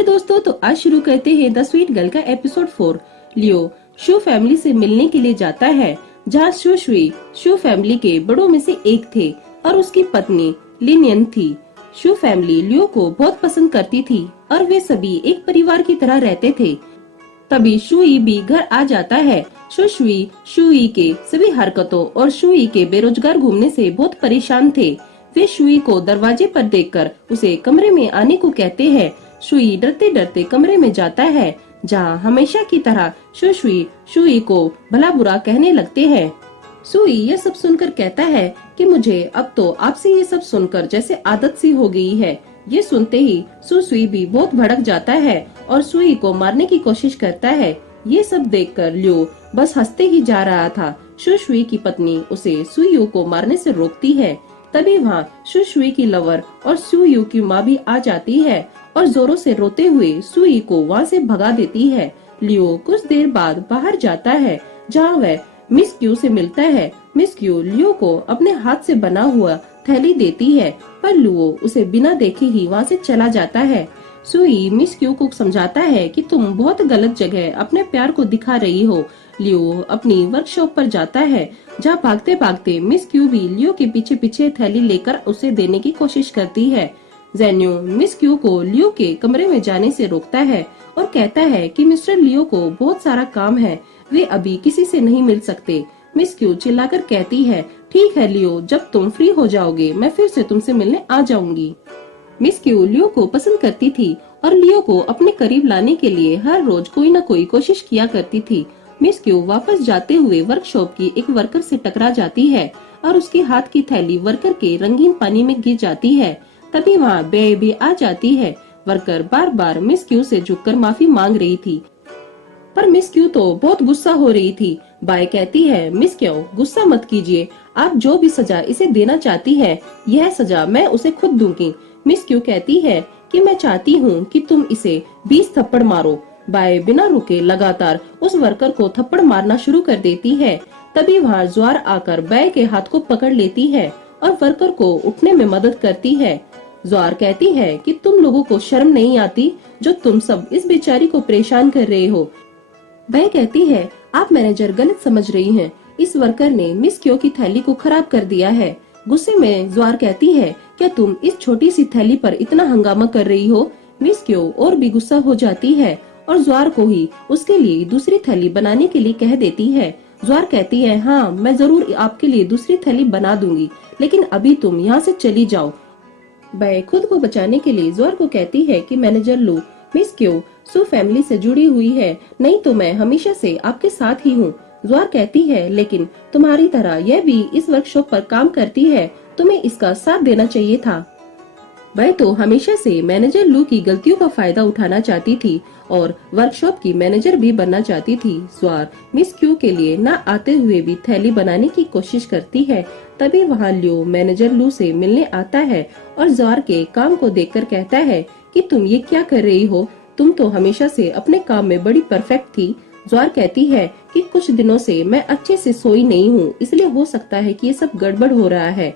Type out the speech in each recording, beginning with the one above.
Hello दोस्तों, तो आज शुरू करते हैं द स्वीट गर्ल का एपिसोड 4। लियो शू फैमिली से मिलने के लिए जाता है, जहाँ शू शुई शू फैमिली के बड़ों में से एक थे और उसकी पत्नी लिनियन थी। शू फैमिली लियो को बहुत पसंद करती थी और वे सभी एक परिवार की तरह रहते थे। तभी शुई भी घर आ जाता है। शुई के सभी हरकतों और शुई के बेरोजगार घूमने से बहुत परेशान थे। वे शुई को दरवाजे पर देखकर उसे कमरे में आने को कहते हैं। शुई डरते डरते कमरे में जाता है, जहाँ हमेशा की तरह शुई को भला बुरा कहने लगते हैं। सुई यह सब सुनकर कहता है कि मुझे अब तो आपसे ये सब सुनकर जैसे आदत सी हो गई है। ये सुनते ही सुई भी बहुत भड़क जाता है और सुई को मारने की कोशिश करता है। ये सब देखकर लियो बस हंसते ही जा रहा था। सुई की पत्नी उसे सुई को मारने से रोकती है। तभी वहाँ सुई की लवर और सुई की माँ भी आ जाती है और जोरों से रोते हुए सुई को वहाँ से भगा देती है। लियो कुछ देर बाद बाहर जाता है, जहाँ वह मिस क्यू से मिलता है। मिस क्यू लियो को अपने हाथ से बना हुआ थैली देती है, पर लियो उसे बिना देखे ही वहाँ से चला जाता है। सुई मिस क्यू को समझाता है कि तुम बहुत गलत जगह अपने प्यार को दिखा रही हो। लियो अपनी वर्कशॉप पर जाता है, जहाँ भागते भागते मिस क्यू भी लियो के पीछे पीछे थैली लेकर उसे देने की कोशिश करती है। जेन्यू मिस क्यू को लियो के कमरे में जाने से रोकता है और कहता है कि मिस्टर लियो को बहुत सारा काम है, वे अभी किसी से नहीं मिल सकते। मिस क्यू चिल्लाकर कहती है, ठीक है लियो, जब तुम फ्री हो जाओगे मैं फिर से तुमसे मिलने आ जाऊंगी। मिस क्यू लियो को पसंद करती थी और लियो को अपने करीब लाने के लिए हर रोज कोई न कोई कोशिश किया करती थी। मिस क्यू वापस जाते हुए वर्कशॉप की एक वर्कर से टकरा जाती है और उसके हाथ की थैली वर्कर के रंगीन पानी में गिर जाती है। तभी वहाँ बे भी आ जाती है। वर्कर बार बार मिस क्यू से झुककर माफी मांग रही थी, पर मिस क्यू तो बहुत गुस्सा हो रही थी। बाय कहती है, मिस क्यू गुस्सा मत कीजिए, आप जो भी सजा इसे देना चाहती है, यह सजा मैं उसे खुद दूंगी। मिस क्यू कहती है कि मैं चाहती हूँ कि तुम इसे 20 थप्पड़ मारो। बाय बिना रुके लगातार उस वर्कर को थप्पड़ मारना शुरू कर देती है। तभी वहाँ ज्वार आकर बाय के हाथ को पकड़ लेती है और वर्कर को उठने में मदद करती है। ज्वार कहती है कि तुम लोगों को शर्म नहीं आती, जो तुम सब इस बेचारी को परेशान कर रहे हो। वह कहती है, आप मैनेजर गलत समझ रही हैं, इस वर्कर ने मिस क्यू की थैली को खराब कर दिया है। गुस्से में ज्वार कहती है, क्या तुम इस छोटी सी थैली पर इतना हंगामा कर रही हो। मिस क्यू और भी गुस्सा हो जाती है और ज्वार को ही उसके लिए दूसरी थैली बनाने के लिए कह देती है। ज्वार कहती है, हाँ मैं जरूर आपके लिए दूसरी थैली बना दूंगी, लेकिन अभी तुम यहाँ से चली जाओ। बै खुद को बचाने के लिए ज्वार को कहती है कि मैनेजर लू, मिस क्यू सू फैमिली से जुड़ी हुई है, नहीं तो मैं हमेशा से आपके साथ ही हूँ। ज्वार कहती है, लेकिन तुम्हारी तरह यह भी इस वर्कशॉप पर काम करती है, तुम्हें इसका साथ देना चाहिए था। वह तो हमेशा से मैनेजर लू की गलतियों का फायदा उठाना चाहती थी और वर्कशॉप की मैनेजर भी बनना चाहती थी। ज्वार मिस क्यू के लिए न आते हुए भी थैली बनाने की कोशिश करती है। तभी वहाँ लियो मैनेजर लू से मिलने आता है और ज्वार के काम को देखकर कहता है कि तुम ये क्या कर रही हो, तुम तो हमेशा से अपने काम में बड़ी परफेक्ट थी। ज्वार कहती है कि कुछ दिनों से मैं अच्छे से सोई नहीं हूँ, इसलिए हो सकता है कि ये सब गड़बड़ हो रहा है।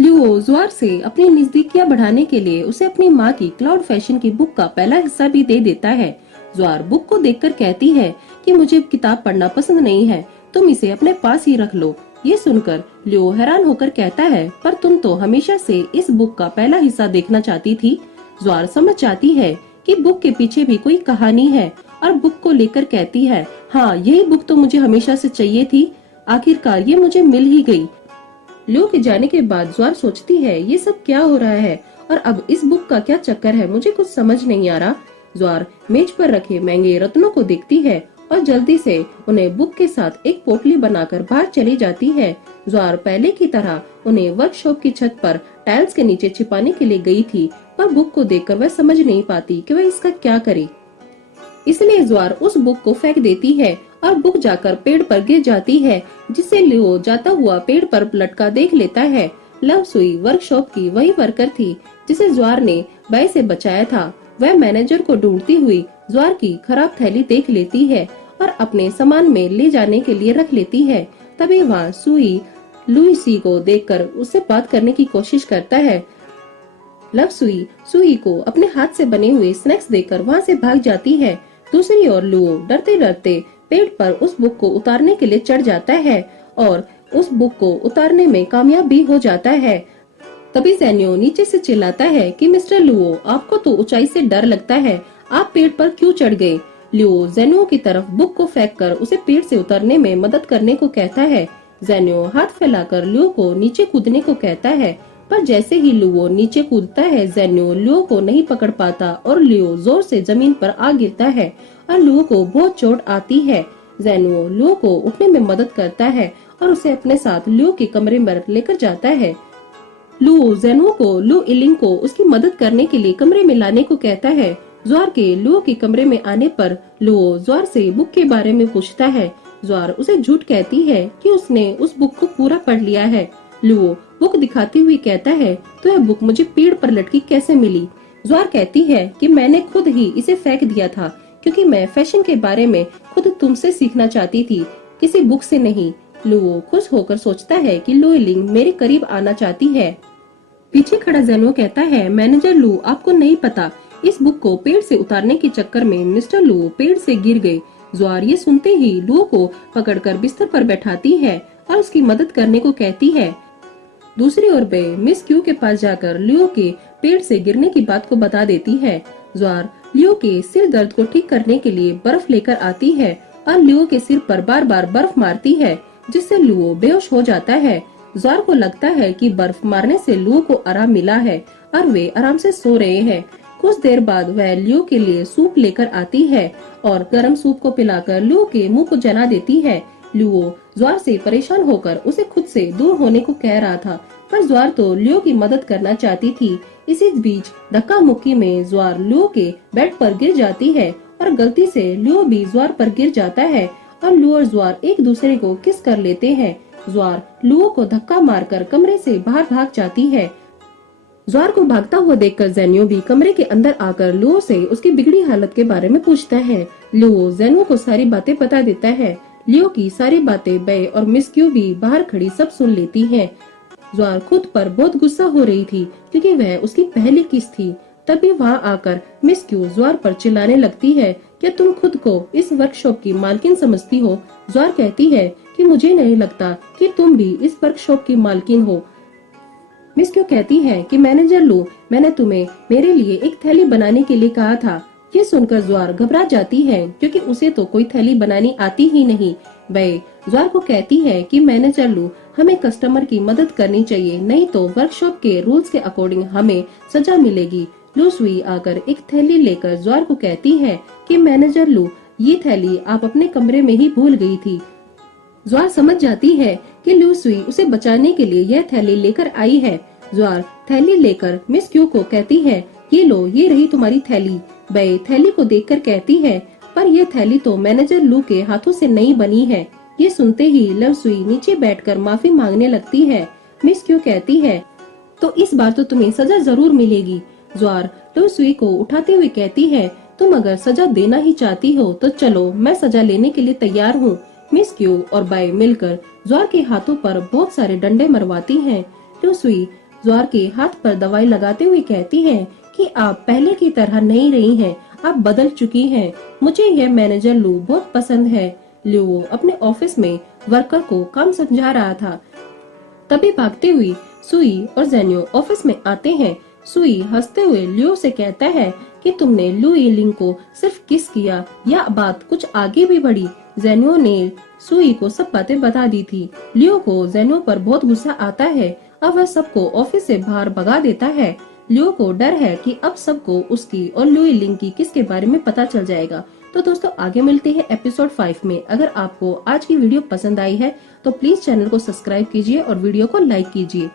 लियो ज्वार से अपनी नजदीकियां बढ़ाने के लिए उसे अपनी माँ की क्लाउड फैशन की बुक का पहला हिस्सा भी दे देता है। ज्वार बुक को देखकर कहती है कि मुझे किताब पढ़ना पसंद नहीं है, तुम इसे अपने पास ही रख लो। ये सुनकर लियो हैरान होकर कहता है, पर तुम तो हमेशा से इस बुक का पहला हिस्सा देखना चाहती थी। ज्वार समझ जाती है कि बुक के पीछे भी कोई कहानी है और बुक को लेकर कहती है, हाँ यही बुक तो मुझे हमेशा से चाहिए थी, आखिरकार ये मुझे मिल ही गई। लियो के जाने के बाद ज्वार सोचती है, ये सब क्या हो रहा है और अब इस बुक का क्या चक्कर है, मुझे कुछ समझ नहीं आ रहा। ज्वार मेज पर रखे महंगे रत्नों को देखती है और जल्दी से उन्हें बुक के साथ एक पोटली बनाकर बाहर चली जाती है। ज्वार पहले की तरह उन्हें वर्कशॉप की छत पर टाइल्स के नीचे छिपाने के लिए गई थी, पर बुक को देखकर वह समझ नहीं पाती कि वह इसका क्या करे। इसलिए ज्वार उस बुक को फेंक देती है और बुक जाकर पेड़ पर गिर जाती है, जिसे लियो जाता हुआ पेड़ पर लटका देख लेता है। लव सुई वर्कशॉप की वही वर्कर थी जिसे ज्वार ने बाय से बचाया था। वह मैनेजर को ढूंढती हुई ज्वार की खराब थैली देख लेती है और अपने सामान में ले जाने के लिए रख लेती है। तभी वहाँ सुई लुईसी को देखकर उससे बात करने की कोशिश करता है, लव सुई सुई को अपने हाथ से बने हुए स्नैक्स देकर वहाँ से भाग जाती है। दूसरी ओर लुओ डरते डरते पेड़ पर उस बुक को उतारने के लिए चढ़ जाता है और उस बुक को उतारने में कामयाब भी हो जाता है। तभी ज़ेन्यो नीचे से चिल्लाता है कि मिस्टर लुओ, आपको तो ऊंचाई से डर लगता है, आप पेड़ पर क्यों चढ़ गए? लियो ज़ेन्यो की तरफ बुक को फेंककर उसे पेड़ से उतरने में मदद करने को कहता है। ज़ेन्यो हाथ फैलाकर लियो को नीचे कूदने को कहता है, पर जैसे ही लियो नीचे कूदता है ज़ेन्यो लियो को नहीं पकड़ पाता और लियो जोर से जमीन पर आ गिरता है और लियो को बहुत चोट आती है। ज़ेन्यो लियो को उठने में मदद करता है और उसे अपने साथ लियो के कमरे में लेकर जाता है। लुओ ज़ेन्यो को लु इलिंग को उसकी मदद करने के लिए कमरे में लाने को कहता है। ज़्वार के लुओ के कमरे में आने पर लुओ ज़्वार से बुक के बारे में पूछता है। ज़्वार उसे झूठ कहती है कि उसने उस बुक को पूरा पढ़ लिया है। लुओ बुक दिखाते हुए कहता है, तो यह बुक मुझे पेड़ पर लटकी कैसे मिली? ज़्वार कहती है कि मैंने खुद ही इसे फेंक दिया था, क्योंकि मैं फैशन के बारे में खुद तुमसे सीखना चाहती थी, किसी बुक से नहीं। लुओ खुश होकर सोचता है कि लु इलिंग मेरे करीब आना चाहती है। पीछे खड़ा ज़ेन्यो कहता है, मैनेजर लू, आपको नहीं पता, इस बुक को पेड़ से उतारने के चक्कर में मिस्टर लू पेड़ से गिर गए। ज़्वार ये सुनते ही लू को पकड़कर बिस्तर पर बैठाती है और उसकी मदद करने को कहती है। दूसरी ओर बे मिस क्यू के पास जाकर लियो के पेड़ से गिरने की बात को बता देती है। ज़्वार लियो के सिर दर्द को ठीक करने के लिए बर्फ लेकर आती है और लियो के सिर पर बार बार बर्फ मारती है, जिससे लियो बेहोश हो जाता है। ज़्वार को लगता है कि बर्फ मारने से लियो को आराम मिला है और वे आराम से सो रहे हैं। कुछ देर बाद वह लियो के लिए सूप लेकर आती है और गर्म सूप को पिलाकर लियो के मुंह को जना देती है। लियो ज़्वार से परेशान होकर उसे खुद से दूर होने को कह रहा था, पर ज़्वार तो लियो की मदद करना चाहती थी। इसी बीच धक्का मुक्की में ज़्वार लियो के बेड पर गिर जाती है और गलती से लियो भी ज़्वार पर गिर जाता है और लियो और ज़्वार एक दूसरे को किस कर लेते हैं। ज़्वार लियो को धक्का मारकर कमरे से बाहर भाग जाती है। ज़्वार को भागता हुआ देखकर ज़ेन्यो भी कमरे के अंदर आकर लियो से उसकी बिगड़ी हालत के बारे में पूछता है। लियो ज़ेन्यो को सारी बातें बता देता है। लियो की सारी बातें बे और मिस क्यू भी बाहर खड़ी सब सुन लेती हैं। ज़्वार खुद पर बहुत गुस्सा हो रही थी, क्योंकि वह उसकी पहली किस थी। तभी वहाँ आकर मिस क्यू ज़्वार पर चिल्लाने लगती है, क्या तुम खुद को इस वर्कशॉप की मालकिन समझती हो? ज़्वार कहती है कि मुझे नहीं लगता कि तुम भी इस वर्कशॉप की मालकिन हो। मिस क्यू कहती है कि मैनेजर लू, मैंने तुम्हें मेरे लिए एक थैली बनाने के लिए कहा था। ये सुनकर ज़्वार घबरा जाती है, क्योंकि उसे तो कोई थैली बनानी आती ही नहीं। वह ज़्वार को कहती है कि मैनेजर लू, हमें कस्टमर की मदद करनी चाहिए, नहीं तो वर्कशॉप के रूल्स के अकॉर्डिंग हमें सजा मिलेगी। लू सुई आकर एक थैली लेकर ज़्वार को कहती है कि मैनेजर लू, ये थैली आप अपने कमरे में ही भूल गई थी। ज़्वार समझ जाती है कि लू सुई उसे बचाने के लिए यह थैली लेकर आई है। ज़्वार थैली लेकर मिस क्यू को कहती है, ये लो, ये रही तुम्हारी थैली। बे थैली को देखकर कहती है, पर यह थैली तो मैनेजर लू के हाथों से नहीं बनी है। ये सुनते ही लव सुई नीचे बैठकर माफी मांगने लगती है। मिस क्यू कहती है, तो इस बार तो तुम्हें सजा जरूर मिलेगी। ज़्वार लव सुई को उठाते हुए कहती है, तुम अगर सजा देना ही चाहती हो तो चलो, मैं सजा लेने के लिए तैयार हूँ। मिस क्यू और बाई मिलकर ज़्वार के हाथों पर बहुत सारे डंडे मरवाती हैं। लव सुई ज़्वार के हाथ पर दवाई लगाते हुए कहती है कि आप पहले की तरह नहीं रही हैं, आप बदल चुकी हैं। मुझे यह मैनेजर लू बहुत पसंद है। लियो अपने ऑफिस में वर्कर को काम समझा रहा था। तभी भागते हुए सुई और ज़ेन्यो ऑफिस में आते हैं। सुई हंसते हुए लियो से कहता है कि तुमने लू इलिंग को सिर्फ किस किया, या बात कुछ आगे भी बढ़ी। ज़ेन्यो ने सुई को सब बातें बता दी थी। लियो को ज़ेन्यो पर बहुत गुस्सा आता है। अब वह सबको ऑफिस से बाहर भगा देता है। लियो को डर है कि अब सबको उसकी और लू इलिंग की किस के बारे में पता चल जाएगा। तो दोस्तों, आगे मिलते हैं एपिसोड 5 में। अगर आपको आज की वीडियो पसंद आई है तो प्लीज चैनल को सब्सक्राइब कीजिए और वीडियो को लाइक कीजिए।